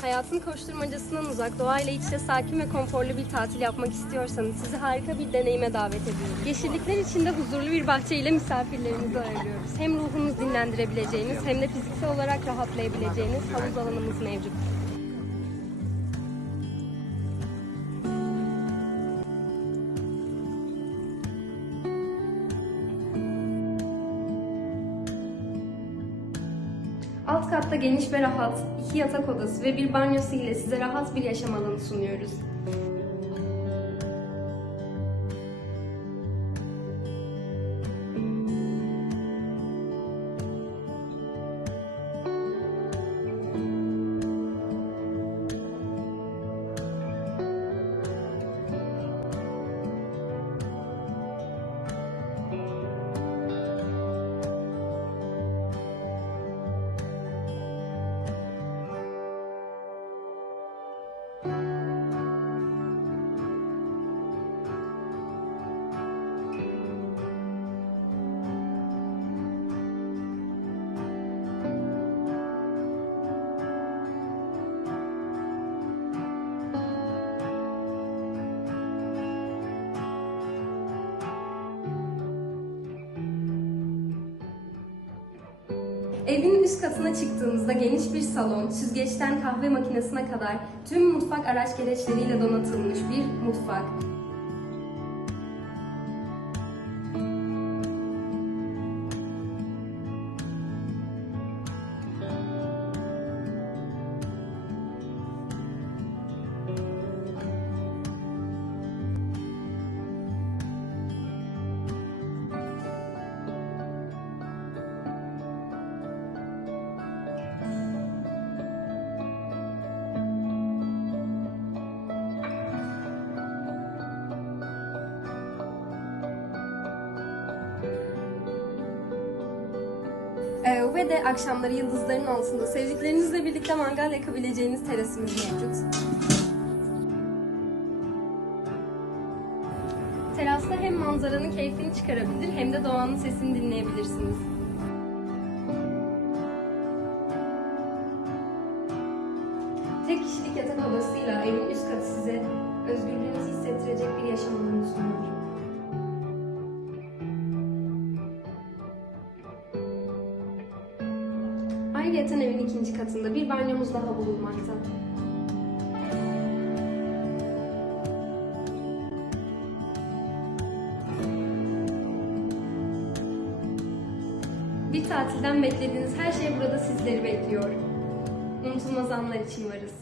Hayatın koşturmacasından uzak, doğayla iç içe sakin ve konforlu bir tatil yapmak istiyorsanız sizi harika bir deneyime davet ediyoruz. Yeşillikler içinde huzurlu bir bahçe ile misafirlerinizi ağırlıyoruz. Hem ruhunuzu dinlendirebileceğiniz hem de fiziksel olarak rahatlayabileceğiniz havuz alanımız mevcut. Alt katta geniş ve rahat, iki yatak odası ve bir banyosu ile size rahat bir yaşam alanı sunuyoruz. Evin üst katına çıktığımızda geniş bir salon, süzgeçten kahve makinesine kadar tüm mutfak araç gereçleriyle donatılmış bir mutfak. Ee, ve de akşamları yıldızların altında sevdiklerinizle birlikte mangal yakabileceğiniz terasımız mevcut. Terasta hem manzaranın keyfini çıkarabilir hem de doğanın sesini dinleyebilirsiniz. Tek kişilik yatak odasıyla evin üst katı size Ayrıca evin ikinci katında bir banyomuz daha bulunmakta. Bir tatilden beklediğiniz her şey burada sizleri bekliyor. Unutulmaz anlar için varız.